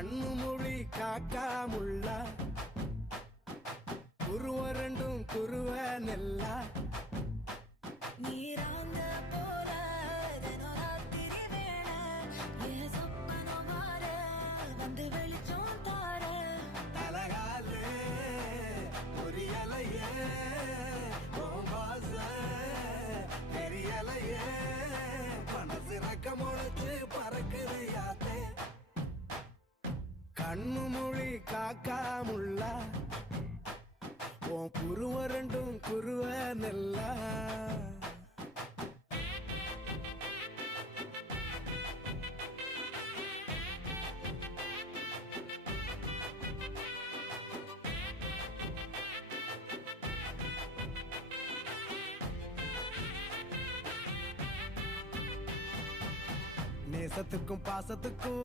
கண்ணு மொழி காக்காமுள்ள குருவ ரெண்டும் குருவ நெல்லா நீராங்க போல தினராத்திரி வேண என் சொப்பனம் மாற வந்து வெளிச்சம் தார தலகாலே புரியலையே பாச தெரியலையே மனசு ரக்க முளைச்சு பறக்குது யாத்தே கண்ணு மொழி காக்காமுள்ள உன் குருவ ரெண்டும் குருவ நெல்லா நேசத்துக்கும் பாசத்துக்கும்